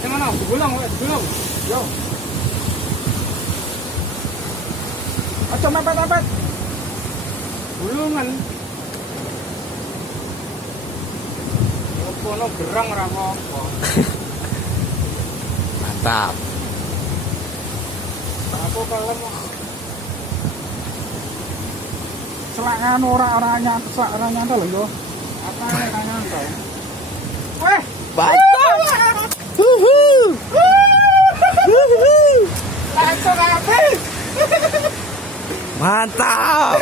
Gimana? Gulung, gulung. Yo. Aja mepet-mepet. Gulungan. Ono gerang ora apa-apa. Mantap. Aku kalem. Selangan ora nyantol lho. Apa ora nyantol? Weh, Mantap. langsung habis. Mantap.